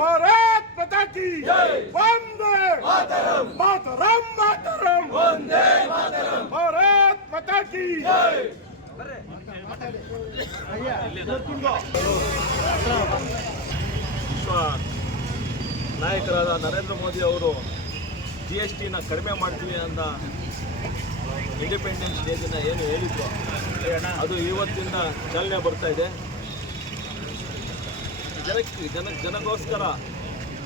ಭಾರತ್ ಪತಾಕಿ ವಂದೇ ಮಾತರಂ. ಮಾತರಂ ಮಾತರಂ. ವಂದೇ ಮಾತರಂ. ಭಾರತ್ ಪತಾಕಿ ನಾಯಕರಾದ ನರೇಂದ್ರ ಮೋದಿ ಅವರು G S ಟಿನ ಕಡಿಮೆ ಮಾಡ್ತೀವಿ ಅಂತ ಇಂಡಿಪೆಂಡೆನ್ಸ್ ಡೇ ದಿನ ಏನು ಹೇಳಿದ್ರು ಅದು ಇವತ್ತಿಂದ ಚಾಲನೆ ಬರ್ತಾ ಇದೆ. ಜನಕ್ಕೆ ಜನ ಜನಗೋಸ್ಕರ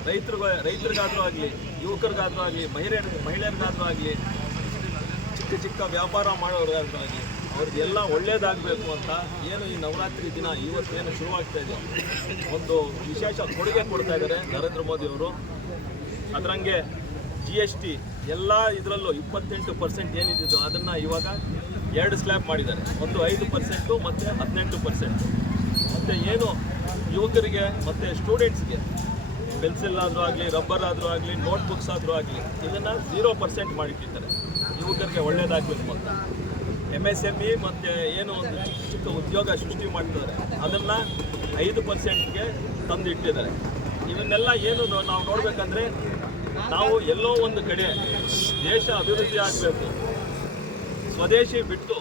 ರೈತರಿಗ ರೈತರಿಗಾದರೂ ಆಗಲಿ, ಯುವಕರಿಗಾದರೂ ಆಗಲಿ, ಮಹಿಳೆ ಮಹಿಳೆಯರಿಗಾದರೂ ಆಗಲಿ, ಚಿಕ್ಕ ಚಿಕ್ಕ ವ್ಯಾಪಾರ ಮಾಡೋರಿಗಾದ್ರೂ ಆಗಲಿ ಅವ್ರಿಗೆಲ್ಲ ಒಳ್ಳೇದಾಗಬೇಕು ಅಂತ ಏನು ಈ ನವರಾತ್ರಿ ದಿನ ಇವತ್ತೇನು ಶುರುವಾಗ್ತಾ ಇದೆ? ಒಂದು ವಿಶೇಷ ಕೊಡುಗೆ ಕೊಡ್ತಾ ಇದ್ದಾರೆ ನರೇಂದ್ರ ಮೋದಿಯವರು ಅದರಂಗೆ ಜಿ ಎಸ್ ಟಿ ಎಲ್ಲ ಇದರಲ್ಲೂ ಇಪ್ಪತ್ತೆಂಟು ಪರ್ಸೆಂಟ್ ಏನಿದ್ದು ಅದನ್ನು ಇವಾಗ ಎರಡು ಸ್ಲ್ಯಾಬ್ ಮಾಡಿದ್ದಾರೆ. ಒಂದು ಐದು ಪರ್ಸೆಂಟು ಮತ್ತು ಹದಿನೆಂಟು ಪರ್ಸೆಂಟು ಮತ್ತು ಏನು ಯುವಕರಿಗೆ ಮತ್ತು ಸ್ಟೂಡೆಂಟ್ಸ್ಗೆ ಪೆನ್ಸಿಲ್ ಆದರೂ ಆಗಲಿ ರಬ್ಬರ್ ಆದರೂ ಆಗಲಿ ನೋಟ್ಬುಕ್ಸ್ ಆದರೂ ಆಗಲಿ, ಇದನ್ನು ಝೀರೋ ಪರ್ಸೆಂಟ್ ಮಾಡಿಟ್ಟಿದ್ದಾರೆ. ಯುವಕರಿಗೆ ಒಳ್ಳೆಯದಾಗಬೇಕು ಅಂತ. ಎಂ ಎಸ್ ಎಂ ಇ ಮತ್ತು ಏನು ಒಂದು ಚಿಕ್ಕ ಚಿಕ್ಕ ಉದ್ಯೋಗ ಸೃಷ್ಟಿ ಮಾಡ್ತಿದ್ದಾರೆ. ಅದನ್ನು ಐದು ಪರ್ಸೆಂಟ್ಗೆ ತಂದು ಇಟ್ಟಿದ್ದಾರೆ ಇವನ್ನೆಲ್ಲ ಏನು ನಾವು ನೋಡಬೇಕಂದ್ರೆ ನಾವು ಎಲ್ಲೋ ಒಂದು ಕಡೆ ದೇಶ ಅಭಿವೃದ್ಧಿ ಆಗಬೇಕು. ಸ್ವದೇಶಿ ಬಿಟ್ಟು,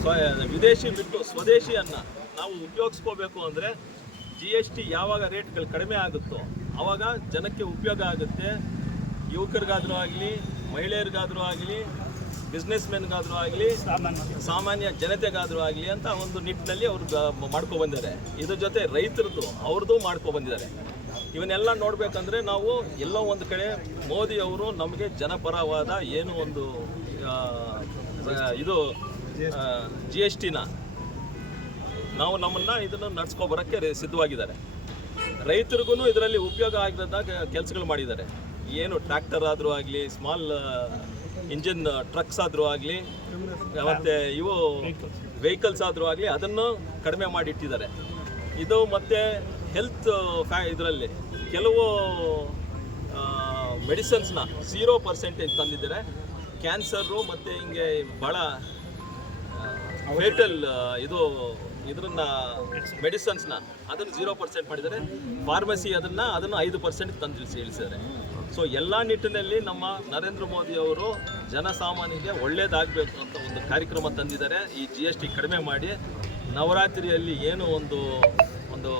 ಸ್ವ, ವಿದೇಶಿ ಬಿಟ್ಟು ಸ್ವದೇಶಿಯನ್ನು ನಾವು ಉಪಯೋಗಿಸ್ಕೋಬೇಕು ಅಂದರೆ ಜಿ ಎಸ್ ಟಿ ಯಾವಾಗ ರೇಟ್ಗಳು ಕಡಿಮೆ ಆಗುತ್ತೋ ಆವಾಗ ಜನಕ್ಕೆ ಉಪಯೋಗ ಆಗುತ್ತೆ. ಯುವಕರಿಗಾದರೂ ಆಗಲಿ, ಮಹಿಳೆಯರಿಗಾದರೂ ಆಗಲಿ ಬಿಸ್ನೆಸ್ ಮೆನ್ಗಾದರೂ ಆಗಲಿ, ಸಾಮಾನ್ಯ ಜನತೆಗಾದರೂ ಆಗಲಿ ಅಂತ ಒಂದು ನಿಟ್ಟಿನಲ್ಲಿ ಅವರು ಮಾಡ್ಕೊ ಬಂದಿದ್ದಾರೆ. ಇದ್ರ ಜೊತೆ ರೈತರದ್ದು ಅವ್ರದ್ದು ಮಾಡ್ಕೊ ಬಂದಿದ್ದಾರೆ. ಇವನ್ನೆಲ್ಲ ನೋಡಬೇಕಂದ್ರೆ ನಾವು ಎಲ್ಲೋ ಒಂದು ಕಡೆ ಮೋದಿ ಅವರು ನಮಗೆ ಜನಪರವಾದ ಏನು ಒಂದು ಇದು ಜಿ ಎಸ್ ಟಿನ ನಾವು ನಮ್ಮನ್ನ ಇದನ್ನು ನಡ್ಸ್ಕೊ ಬರೋಕ್ಕೆ ರೆ- ಸಿದ್ಧವಾಗಿದ್ದಾರೆ. ರೈತರಿಗೂ ಇದರಲ್ಲಿ ಉಪಯೋಗ ಆಗಿರೋದಾಗ ಕೆಲಸಗಳು ಮಾಡಿದ್ದಾರೆ. ಏನು ಟ್ರ್ಯಾಕ್ಟರ್ ಆದರೂ ಆಗಲಿ, ಸ್ಮಾಲ್ ಇಂಜಿನ್ ಟ್ರಕ್ಸ್ ಆದರೂ ಆಗಲಿ, ಮತ್ತು ಇವು ವೆಹಿಕಲ್ಸ್ ಆದರೂ ಆಗಲಿ, ಅದನ್ನು ಕಡಿಮೆ ಮಾಡಿಟ್ಟಿದ್ದಾರೆ. ಇದು ಮತ್ತು ಹೆಲ್ತ್ ಫ್ಯಾ, ಇದರಲ್ಲಿ ಕೆಲವು ಮೆಡಿಸನ್ಸ್ನ ಝೀರೋ ಪರ್ಸೆಂಟೇಜ್ ತಂದಿದ್ದಾರೆ. ಕ್ಯಾನ್ಸರು ಮತ್ತು ಹಿಂಗೆ ಭಾಳ ಫೇಟಲ್ ಇದು ಇದನ್ನ ಮೆಡಿಸನ್ಸ್ನ ಅದನ್ನು ಜೀರೋ ಪರ್ಸೆಂಟ್ ಮಾಡಿದ್ದಾರೆ. ಫಾರ್ಮಸಿ ಅದನ್ನು ಅದನ್ನು ಐದು ಪರ್ಸೆಂಟ್ ತಂದು ಇಳಿಸಿದ್ದಾರೆ. ಸೊ ಎಲ್ಲ ನಿಟ್ಟಿನಲ್ಲಿ ನಮ್ಮ ನರೇಂದ್ರ ಮೋದಿ ಅವರು ಜನಸಾಮಾನ್ಯರಿಗೆ ಒಳ್ಳೇದಾಗಬೇಕು ಅಂತ ಒಂದು ಕಾರ್ಯಕ್ರಮ ತಂದಿದ್ದಾರೆ. ಈ ಜಿ ಎಸ್ ಟಿ ಕಡಿಮೆ ಮಾಡಿ ನವರಾತ್ರಿಯಲ್ಲಿ ಏನು ಒಂದು ಒಂದು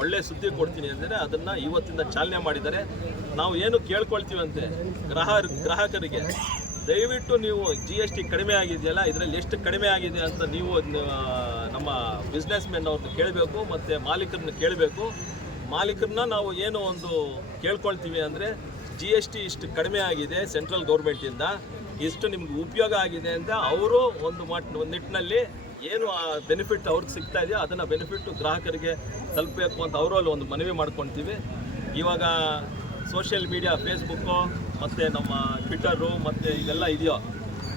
ಒಳ್ಳೆ ಸುದ್ದಿ ಕೊಡ್ತೀನಿ ಅಂದರೆ ಅದನ್ನು ಇವತ್ತಿಂದ ಚಾಲನೆ ಮಾಡಿದ್ದಾರೆ. ನಾವು ಏನು ಕೇಳ್ಕೊಳ್ತೀವಂತೆ ಗ್ರಾಹ, ಗ್ರಾಹಕರಿಗೆ, ದಯವಿಟ್ಟು ನೀವು ಜಿ ಎಸ್ ಟಿ ಕಡಿಮೆ ಆಗಿದೆಯಲ್ಲ, ಇದರಲ್ಲಿ ಎಷ್ಟು ಕಡಿಮೆ ಆಗಿದೆ ಅಂತ ನೀವು ನಮ್ಮ ಬಿಸ್ನೆಸ್ ಮೆನ್ ಅವ್ರನ್ನ ಕೇಳಬೇಕು ಮತ್ತು ಮಾಲೀಕರನ್ನ ಕೇಳಬೇಕು. ಮಾಲೀಕರನ್ನ ನಾವು ಏನು ಒಂದು ಕೇಳ್ಕೊಳ್ತೀವಿ ಅಂದರೆ ಜಿ ಎಸ್ ಟಿ ಇಷ್ಟು ಕಡಿಮೆ ಆಗಿದೆ ಸೆಂಟ್ರಲ್ ಗೌರ್ಮೆಂಟಿಂದ ಇಷ್ಟು ನಿಮ್ಗೆ ಉಪಯೋಗ ಆಗಿದೆ ಅಂತ ಅವರು ಒಂದು ಮಟ್, ಒಂದು ನಿಟ್ಟಿನಲ್ಲಿ ಏನು ಆ ಬೆನಿಫಿಟ್ ಅವ್ರಿಗೆ ಸಿಗ್ತಾ ಇದೆಯೋ ಅದನ್ನು ಬೆನಿಫಿಟ್ಟು ಗ್ರಾಹಕರಿಗೆ ತಲುಪಬೇಕು ಅಂತ ಅವರಲ್ಲಿ ಒಂದು ಮನವಿ ಮಾಡ್ಕೊಳ್ತೀವಿ. ಇವಾಗ ಸೋಷಿಯಲ್ ಮೀಡಿಯಾ ಫೇಸ್ಬುಕ್ಕು ಮತ್ತು ನಮ್ಮ ಟ್ವಿಟರು ಮತ್ತು ಇದೆಲ್ಲ ಇದೆಯೋ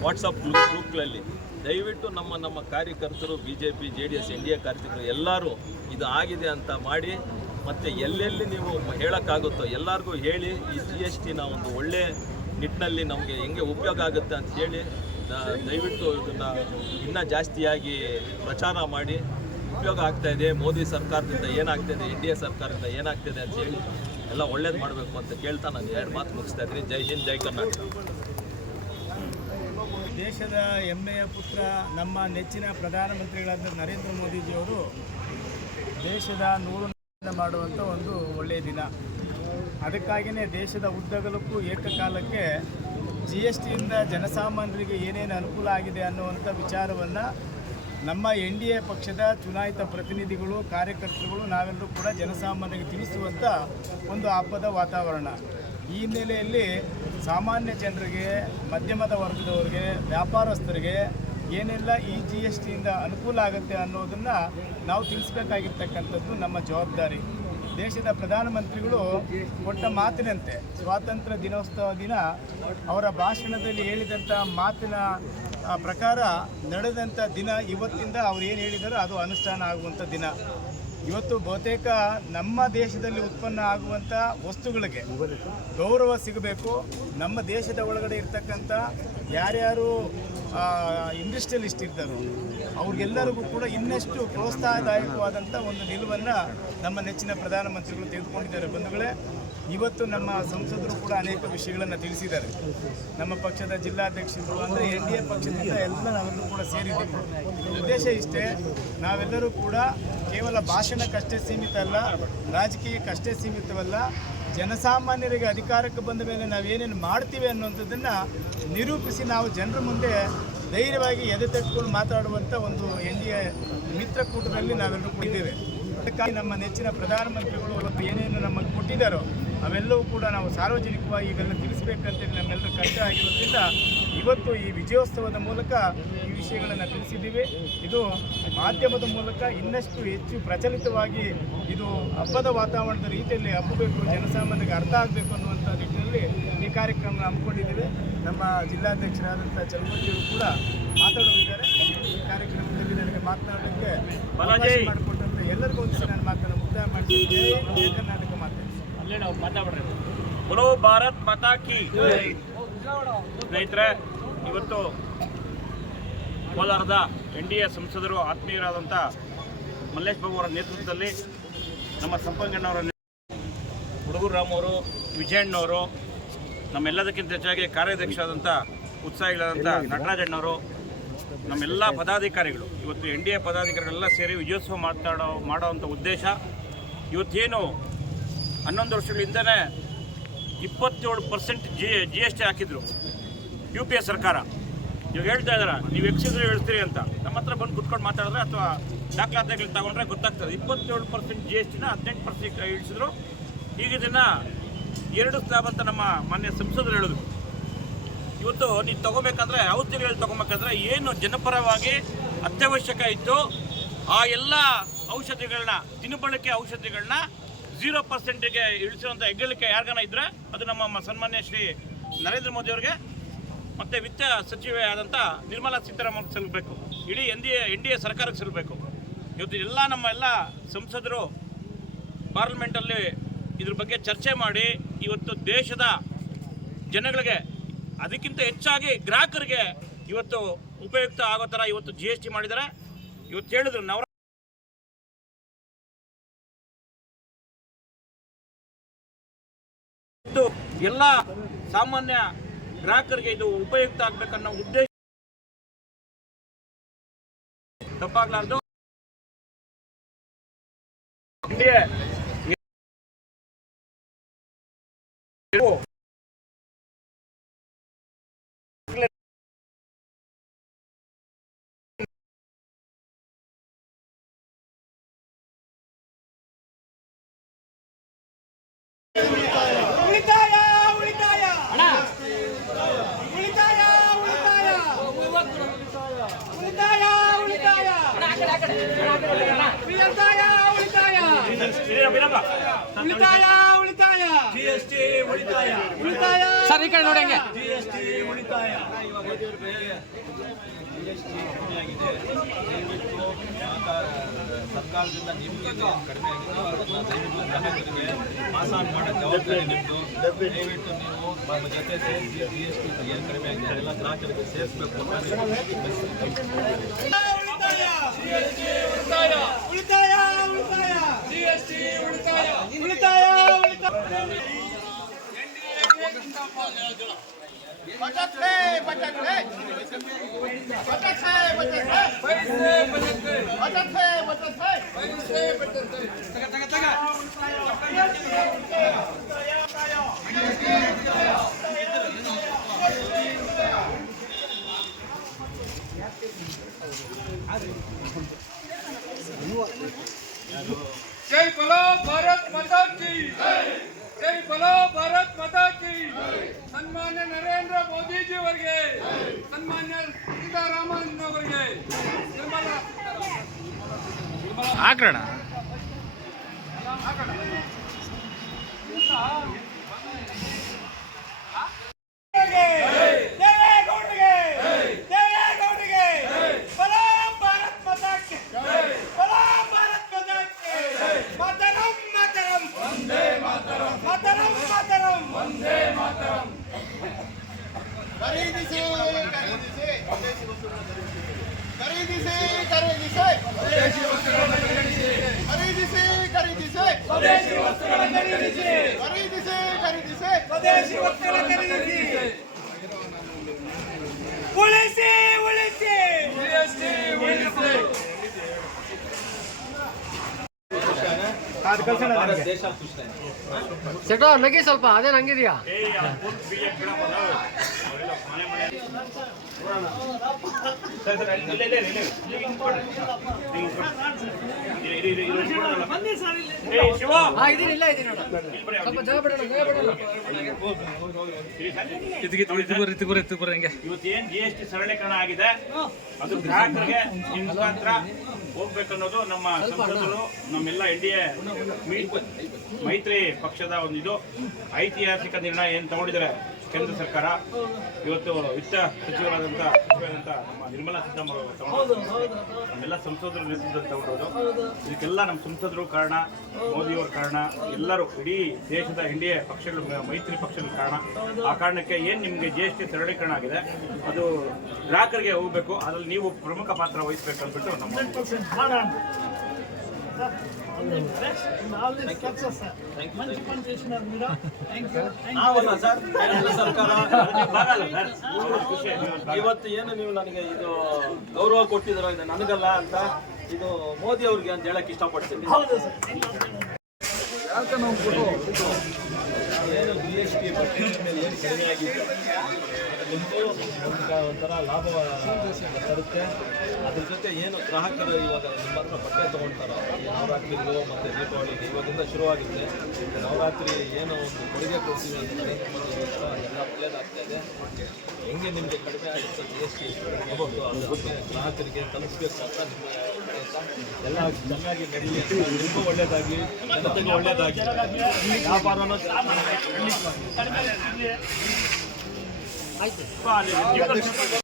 ವಾಟ್ಸಪ್ ಗ್ರೂಪ್ಗಳಲ್ಲಿ ದಯವಿಟ್ಟು ನಮ್ಮ ನಮ್ಮ ಕಾರ್ಯಕರ್ತರು B J P J D S N D A ಕಾರ್ಯಕರ್ತರು ಎಲ್ಲರೂ ಇದು ಆಗಿದೆ ಅಂತ ಮಾಡಿ, ಮತ್ತು ಎಲ್ಲೆಲ್ಲಿ ನೀವು ಹೇಳೋಕ್ಕಾಗುತ್ತೋ ಎಲ್ಲರಿಗೂ ಹೇಳಿ, ಈ ಜಿ ಎಸ್ ಟಿನ ಒಂದು ಒಳ್ಳೆ ನಿಟ್ಟಿನಲ್ಲಿ ನಮಗೆ ಹೆಂಗೆ ಉಪಯೋಗ ಆಗುತ್ತೆ ಅಂತ ಹೇಳಿ ದಯವಿಟ್ಟು ಇದನ್ನು ಇನ್ನೂ ಜಾಸ್ತಿಯಾಗಿ ಪ್ರಚಾರ ಮಾಡಿ, ಉಪಯೋಗ ಆಗ್ತಾ ಇದೆ, ಮೋದಿ ಸರ್ಕಾರದಿಂದ ಏನಾಗ್ತಿದೆ ಎನ್ ಡಿ ಎ ಸರ್ಕಾರದಿಂದ ಏನಾಗ್ತಿದೆ ಅಂತ ಹೇಳಿ ಎಲ್ಲ ಒಳ್ಳೇದು ಮಾಡಬೇಕು ಅಂತ ಕೇಳ್ತಾ ನಾನು ಎರಡು ಮಾತು ಮುಗಿಸ್ತಾ ಇದ್ದೀನಿ. ಜೈ ಹಿಂದ್, ಜೈ ಕರ್ನಾಟಕ. ದೇಶದ ಹೆಮ್ಮೆಯ ಪುತ್ರ, ನಮ್ಮ ನೆಚ್ಚಿನ ಪ್ರಧಾನಮಂತ್ರಿಗಳಾದ ನರೇಂದ್ರ ಮೋದಿಜಿಯವರು ದೇಶದ ನೂರು ಮಾಡುವಂಥ ಒಂದು ಒಳ್ಳೆಯ ದಿನ. ಅದಕ್ಕಾಗಿಯೇ ದೇಶದ ಉದ್ದಗಲಕ್ಕೂ ಏಕಕಾಲಕ್ಕೆ ಜಿ ಎಸ್ ಟಿಯಿಂದ ಜನಸಾಮಾನ್ಯರಿಗೆ ಏನೇನು ಅನುಕೂಲ ಆಗಿದೆ ಅನ್ನುವಂಥ ವಿಚಾರವನ್ನು ನಮ್ಮ ಎನ್ ಡಿ ಎ ಪಕ್ಷದ ಚುನಾಯಿತ ಪ್ರತಿನಿಧಿಗಳು, ಕಾರ್ಯಕರ್ತರುಗಳು ನಾವೆಲ್ಲರೂ ಕೂಡ ಜನಸಾಮಾನ್ಯರಿಗೆ ತಿಳಿಸುವಂಥ ಒಂದು ಹಬ್ಬದ ವಾತಾವರಣ. ಈ ಹಿನ್ನೆಲೆಯಲ್ಲಿ ಸಾಮಾನ್ಯ ಜನರಿಗೆ, ಮಧ್ಯಮದ ವರ್ಗದವರಿಗೆ, ವ್ಯಾಪಾರಸ್ಥರಿಗೆ ಏನೆಲ್ಲ ಈ ಜಿ ಎಸ್ ಟಿಯಿಂದ ಅನುಕೂಲ ಆಗುತ್ತೆ ಅನ್ನೋದನ್ನು ನಾವು ತಿಳಿಸ್ಬೇಕಾಗಿರ್ತಕ್ಕಂಥದ್ದು ನಮ್ಮ ಜವಾಬ್ದಾರಿ. ದೇಶದ ಪ್ರಧಾನಮಂತ್ರಿಗಳು ಕೊಟ್ಟ ಮಾತಿನಂತೆ ಸ್ವಾತಂತ್ರ್ಯ ದಿನೋತ್ಸವ ದಿನ ಅವರ ಭಾಷಣದಲ್ಲಿ ಹೇಳಿದಂಥ ಮಾತಿನ ಪ್ರಕಾರ ನಡೆದಂಥ ದಿನ ಇವತ್ತಿಂದ ಅವ್ರು ಏನು ಹೇಳಿದಾರೋ ಅದು ಅನುಷ್ಠಾನ ಆಗುವಂಥ ದಿನ. ಇವತ್ತು ಬಹುತೇಕ ನಮ್ಮ ದೇಶದಲ್ಲಿ ಉತ್ಪನ್ನ ಆಗುವಂಥ ವಸ್ತುಗಳಿಗೆ ಗೌರವ ಸಿಗಬೇಕು. ನಮ್ಮ ದೇಶದ ಒಳಗಡೆ ಇರ್ತಕ್ಕಂಥ ಯಾರ್ಯಾರು ಇಂಡಸ್ಟ್ರಿಯಲಿಸ್ಟ್ ಇರ್ತಾರೋ, ಅವ್ರಿಗೆಲ್ಲರಿಗೂ ಕೂಡ ಇನ್ನಷ್ಟು ಪ್ರೋತ್ಸಾಹದಾಯಕವಾದಂಥ ಒಂದು ನಿಲುವನ್ನು ನಮ್ಮ ನೆಚ್ಚಿನ ಪ್ರಧಾನಮಂತ್ರಿಗಳು ತೆಗೆದುಕೊಂಡಿದ್ದಾರೆ. ಬಂಧುಗಳೇ, ಇವತ್ತು ನಮ್ಮ ಸಂಸದರು ಕೂಡ ಅನೇಕ ವಿಷಯಗಳನ್ನು ತಿಳಿಸಿದ್ದಾರೆ. ನಮ್ಮ ಪಕ್ಷದ ಜಿಲ್ಲಾಧ್ಯಕ್ಷರು ಅಂದರೆ ಎನ್ ಡಿ ಎ ಪಕ್ಷದಿಂದ ಎಲ್ಲ ನಾವೆಲ್ಲರೂ ಕೂಡ ಸೇರಿದ್ದೀವಿ. ಉದ್ದೇಶ ಇಷ್ಟೇ, ನಾವೆಲ್ಲರೂ ಕೂಡ ಕೇವಲ ಭಾಷಣಕ್ಕಷ್ಟೇ ಸೀಮಿತ ಅಲ್ಲ, ರಾಜಕೀಯಕ್ಕಷ್ಟೇ ಸೀಮಿತವಲ್ಲ. ಜನಸಾಮಾನ್ಯರಿಗೆ ಅಧಿಕಾರಕ್ಕೆ ಬಂದ ಮೇಲೆ ನಾವೇನೇನು ಮಾಡ್ತೀವಿ ಅನ್ನುವಂಥದ್ದನ್ನು ನಿರೂಪಿಸಿ ನಾವು ಜನರ ಮುಂದೆ ಧೈರ್ಯವಾಗಿ ಎದೆ ತಟ್ಕೊಂಡು ಮಾತಾಡುವಂಥ ಒಂದು ಎನ್ ಡಿ ಎ ಮಿತ್ರಕೂಟದಲ್ಲಿ ನಾವೆಲ್ಲರೂ ಕೂಡಿದ್ದೇವೆ. ಅದಕ್ಕಾಗಿ ನಮ್ಮ ನೆಚ್ಚಿನ ಪ್ರಧಾನಮಂತ್ರಿಗಳು ಇವತ್ತು ಏನೇನು ನಮಗೆ ಕೊಟ್ಟಿದ್ದಾರೋ ಅವೆಲ್ಲವೂ ಕೂಡ ನಾವು ಸಾರ್ವಜನಿಕವಾಗಿ ಇವೆಲ್ಲ ತಿಳಿಸಬೇಕಂತೇಳಿ ನಮ್ಮೆಲ್ಲರೂ ಕಷ್ಟ ಆಗಿರೋದ್ರಿಂದ ಇವತ್ತು ಈ ವಿಜಯೋತ್ಸವದ ಮೂಲಕ ಈ ವಿಷಯಗಳನ್ನು ತಿಳಿಸಿದ್ದೀವಿ. ಇದು ಮಾಧ್ಯಮದ ಮೂಲಕ ಇನ್ನಷ್ಟು ಹೆಚ್ಚು ಪ್ರಚಲಿತವಾಗಿ ಇದು ಹಬ್ಬದ ವಾತಾವರಣದ ರೀತಿಯಲ್ಲಿ ಹಬ್ಬಬೇಕು ಜನಸಾಮಾನ್ಯರಿಗೆ ಅರ್ಥ ಆಗಬೇಕು ಅನ್ನುವಂಥ ನಿಟ್ಟಿನಲ್ಲಿ ಈ ಕಾರ್ಯಕ್ರಮ ಹಮ್ಮಿಕೊಂಡಿದ್ದೇವೆ. ನಮ್ಮ ಜಿಲ್ಲಾಧ್ಯಕ್ಷರಾದಂಥ ಚಲಮಂಜಿಯವರು ಕೂಡ ಮಾತಾಡೋರಿದ್ದಾರೆ ಈ ಕಾರ್ಯಕ್ರಮದಲ್ಲಿ ನನಗೆ ಮಾತನಾಡೋಕ್ಕೆ ಅವಕಾಶ ಮಾಡಿಕೊಟ್ಟಂತ ಎಲ್ಲರಿಗೂ ಒಂದು ನಾನು ಮಾತನ್ನು ಮುಕ್ತಾಯ ಮಾಡ್ತೀನಿ. ಕರ್ನಾಟಕ ಮಾತಾಡ್ತೀನಿ ಬಲೋ ಭಾರತ್ ಮಾತಾ ಕಿ. ಸ್ನೇಹಿತರೆ ಇವತ್ತು ಕೋಲಾರದ ಎನ್ ಡಿ ಎ ಸಂಸದರು ಆತ್ಮೀಯರಾದಂಥ ಮಲ್ಲೇಶ್ ಬಾಬು ಅವರ ನೇತೃತ್ವದಲ್ಲಿ ನಮ್ಮ ಸಂಪಂಗಣ್ಣವರ ಹುಡುಗರು ರಾಮ್ ಅವರು ವಿಜಯಣ್ಣವರು ನಮ್ಮೆಲ್ಲದಕ್ಕಿಂತ ಹೆಚ್ಚಾಗಿ ಕಾರ್ಯಾಧ್ಯಕ್ಷರಾದಂಥ ಉತ್ಸಾಹಿಗಳಾದಂಥ ನಟರಾಜಣ್ಣವರು ನಮ್ಮೆಲ್ಲ ಪದಾಧಿಕಾರಿಗಳು. ಇವತ್ತು ಎನ್ ಡಿ ಎ ಪದಾಧಿಕಾರಿಗಳೆಲ್ಲ ಸೇರಿ ವಿಜಯೋತ್ಸವ ಮಾತಾಡೋ ಮಾಡೋವಂಥ ಉದ್ದೇಶ ಇವತ್ತೇನು ಹನ್ನೊಂದು ವರ್ಷಗಳಿಂದನೇ ಇಪ್ಪತ್ತೇಳು percent G G S T ಹಾಕಿದ್ರು. ಯು ಪಿ ಎ ಸರ್ಕಾರ. ನೀವು ಹೇಳ್ತಾ ಇದ್ದಾರೆ ನೀವು ಎಕ್ಸಿದ್ರೆ ಹೇಳ್ತೀರಿ ಅಂತ. ನಮ್ಮ ಹತ್ರ ಬಂದು ಕುತ್ಕೊಂಡು ಮಾತಾಡಿದ್ರೆ ಅಥವಾ ದಾಖಲಾತಿಗಳು ತಗೊಂಡ್ರೆ ಗೊತ್ತಾಗ್ತದೆ. ಇಪ್ಪತ್ತೇಳು ಪರ್ಸೆಂಟ್ ಜಿ ಎಸ್ ಟಿನ ಹದಿನೆಂಟು ಪರ್ಸೆಂಟ್ ಇಳಿಸಿದ್ರು. ಈಗ ಇದನ್ನು ಎರಡು ಸ್ಲ್ಯಾಬ್ ಅಂತ ನಮ್ಮ ಮಾನ್ಯ ಸಂಸದರು ಹೇಳಿದ್ರು. ಇವತ್ತು ನೀವು ತಗೋಬೇಕಾದ್ರೆ ಹೇಳಿ ತೊಗೊಬೇಕಾದ್ರೆ ಏನು ಜನಪರವಾಗಿ ಅತ್ಯವಶ್ಯಕ ಇತ್ತು, ಆ ಎಲ್ಲ ಔಷಧಿಗಳನ್ನ ದಿನಬಳಕೆ ಔಷಧಿಗಳನ್ನ ಝೀರೋ ಪರ್ಸೆಂಟಿಗೆ ಇಳಿಸಿರುವಂಥ ಹೆಗ್ಗಳಿಕೆ ಯಾರಿಗಾನ ಇದ್ರೆ ಅದು ನಮ್ಮ ಸನ್ಮಾನ್ಯ ಶ್ರೀ ನರೇಂದ್ರ ಮೋದಿ ಅವರಿಗೆ, ಮತ್ತು ವಿತ್ತ ಸಚಿವೆ ಆದಂಥ ನಿರ್ಮಲಾ ಸೀತಾರಾಮನ್ ಸಲ್ಲಬೇಕು ಇಡೀ N D A, N D A ಸರ್ಕಾರಕ್ಕೆ ಸಲ್ಲಬೇಕು ಇವತ್ತು ಎಲ್ಲ ನಮ್ಮ ಎಲ್ಲ ಸಂಸದರು ಪಾರ್ಲಿಮೆಂಟಲ್ಲಿ ಇದ್ರ ಬಗ್ಗೆ ಚರ್ಚೆ ಮಾಡಿ ಇವತ್ತು ದೇಶದ ಜನಗಳಿಗೆ, ಅದಕ್ಕಿಂತ ಹೆಚ್ಚಾಗಿ ಗ್ರಾಹಕರಿಗೆ ಇವತ್ತು ಉಪಯುಕ್ತ ಆಗೋ ಥರ ಇವತ್ತು ಜಿ ಎಸ್ ಟಿ ಮಾಡಿದ್ದಾರೆ. ಇವತ್ತು ಹೇಳಿದ್ರು ನವರ ಎಲ್ಲ ಸಾಮಾನ್ಯ ಗ್ರಾಹಕರಿಗೆ ಇದು ಉಪಯುಕ್ತ ಆಗ್ಬೇಕನ್ನೋ ಉದ್ದೇಶ ತಪ್ಪಾಗ್ಲಾರ್ದು ಇಂಡಿಯಾ ನೀವು ಉಳಿತಾಯ ಉಳಿತಾಯ ಉಳಿತಾಯ ಉಳಿತಾಯ ಉಳಿತಾಯ ಉಳಿತಾಯ ಉಳಿತಾಯ ಉಳಿತಾಯ. ಉಳಿತಾಯ ಉಳಿತಾಯ. ಜಿಎಸ್ಟಿ ಉಳಿತಾಯ. ಉಳಿತಾಯ ಸರ್ ಈ ಕಡೆ ನೋಡಿ ಹಂಗೆ. ಸರ್ಕಾರದಿಂದ ನಿಮಗೆ ಕಡಿಮೆ ಆಗಿದೆ ಅದನ್ನ ದಯವಿಟ್ಟು ಗ್ರಾಹಕರಿಗೆ ಪಾಸ್ ಆನ್ ಮಾಡೋ ಜವಾಬ್ದಾರಿ ನಿಮ್ಮದು ದಯವಿಟ್ಟು ನೀವು ನಮ್ಮ ಜೊತೆ ಸೇರಿಸಿ ಜಿ ಎಸ್ ಟಿ ಏನು ಕಡಿಮೆ ಆಗಿದೆ ಎಲ್ಲ ಗ್ರಾಹಕರಿಗೆ ಸೇರಿಸಬೇಕು ಅಂತ ಉಳಿತಾಯ ಉಳಿತಾಯ ಜಿಎಸ್ಟಿ ಉಳಿತಾಯ ಉಳಿತಾಯ ಉಳಿತಾಯ பார்க்குறடா Dari di sini, dari di sini, dari di sini. ಕಿ ಮಾತರಂ ಮಾತರಂ ಒಂದೇ ಮಾತರಂ ಮಾತರಂ ಮಾತರಂ ಒಂದೇ ಮಾತರಂ ಖರೀದಿಸಿ ಖರೀದಿಸಿ ಖರೀದಿಸಿ ಖರೀದಿಸಿ ಖರೀದಿಸಿ ಖರೀದಿಸಿ ಖರೀದಿಸಿ ಜಾಗ ನಗಿ ಸ್ವಲ್ಪ ಬಿಡೋಣ ಇವತ್ತು ಇವತ್ತೇನ್ ಜಿ ಎಸ್ ಟಿ ಸರಳೀಕರಣ ಆಗಿದೆ? ಅದು ಗ್ರಾಹಕರಿಗೆ ನಿಮ್ಮ ಮುಖಾಂತರ ಹೋಗ್ಬೇಕನ್ನೋದು ನಮ್ಮ ಸಂಸದರು ನಮ್ಮೆಲ್ಲ ಎನ್ ಡಿ ಎ ಮೈತ್ರಿ ಪಕ್ಷದ ಒಂದು ಇದು ಐತಿಹಾಸಿಕ ನಿರ್ಣಯ ಏನು ತಗೊಂಡಿದ್ದಾರೆ ಕೇಂದ್ರ ಸರ್ಕಾರ? ಇವತ್ತು ವಿತ್ತ ಸಚಿವರಾದಂಥ ಸಚಿವರಾದಂಥ ನಮ್ಮ ನಿರ್ಮಲಾ ಸೀತಾರಾಮನ್ ತಗೊಂಡು. ನಮ್ಮೆಲ್ಲ ಸಂಸದರು ನೇತೃತ್ವದಲ್ಲಿ ತಗೊಂಡಿರೋದು ಇದಕ್ಕೆಲ್ಲ ನಮ್ಮ ಸಂಸದರು ಕಾರಣ ಮೋದಿಯವ್ರ ಕಾರಣ ಎಲ್ಲರೂ ಇಡೀ ದೇಶದ ಎನ್ ಡಿ ಎ ಪಕ್ಷಗಳು ಮೈತ್ರಿ ಪಕ್ಷದ ಕಾರಣ. ಆ ಕಾರಣಕ್ಕೆ ಏನು ನಿಮಗೆ ಜಿ ಎಸ್ ಟಿ ಸರಳೀಕರಣ ಆಗಿದೆ ಅದು ಗ್ರಾಹಕರಿಗೆ ಹೋಗಬೇಕು ಅದರಲ್ಲಿ ನೀವು ಪ್ರಮುಖ ಪಾತ್ರ ವಹಿಸಬೇಕು ಅಂದ್ಬಿಟ್ಟು ನಮ್ಮ ಇವತ್ತು ಏನು ನೀವು ನನಗೆ ಇದು ಗೌರವ ಕೊಟ್ಟಿದ್ದೀರೋ ಇದು ನನಗಲ್ಲ ಅಂತ ಇದು ಮೋದಿ ಅವ್ರಿಗೆ ಅಂತ ಹೇಳಕ್ ಇಷ್ಟಪಡ್ತೀನಿ ಏನು ಜಿ ಎಸ್ ಟಿ ಬಗ್ಗೆ ಏನು ಕಡಿಮೆ ನಿಮ್ಮದು ಒಂಥರ ಲಾಭ ತರುತ್ತೆ. ಅದ್ರ ಜೊತೆ ಏನು ಗ್ರಾಹಕರು ಇವಾಗ ನಿಮ್ಮ ಹತ್ರ ಬಟ್ಟೆ ತೊಗೊಳ್ತಾರೋ ನವರಾತ್ರಿಗೂ ಮತ್ತು ದೀಪಾವಳಿಗೆ ಇವಾಗಿಂದ ಶುರುವಾಗುತ್ತೆ ನವರಾತ್ರಿ ಏನೋ ಒಂದು ಕೊಡುಗೆ ಕೊಡ್ತೀವಿ ಅಂತ ಎಲ್ಲ ಒಳ್ಳೇದಾಗ್ತಾ ಇದೆ. ಹೆಂಗೆ ನಿಮಗೆ ಕಡಿಮೆ ಆಗುತ್ತೆ ಜಿ ಎಸ್ ಟಿ ಹೋಗೋದು ಅದ್ರ ಬಗ್ಗೆ ಗ್ರಾಹಕರಿಗೆ ತಲುಪಿಸ್ಬೇಕು ಅಂತ ನಿಮ್ಮ. ಎಲ್ಲ ಚೆನ್ನಾಗಿ ನಡೀಲಿ ಅಂತ ನಿಮಗೂ ಒಳ್ಳೇದಾಗಲಿ. ಜನತೆಗೂ ಒಳ್ಳೇದಾಗಲಿ. ವ್ಯಾಪಾರನೂ 哎。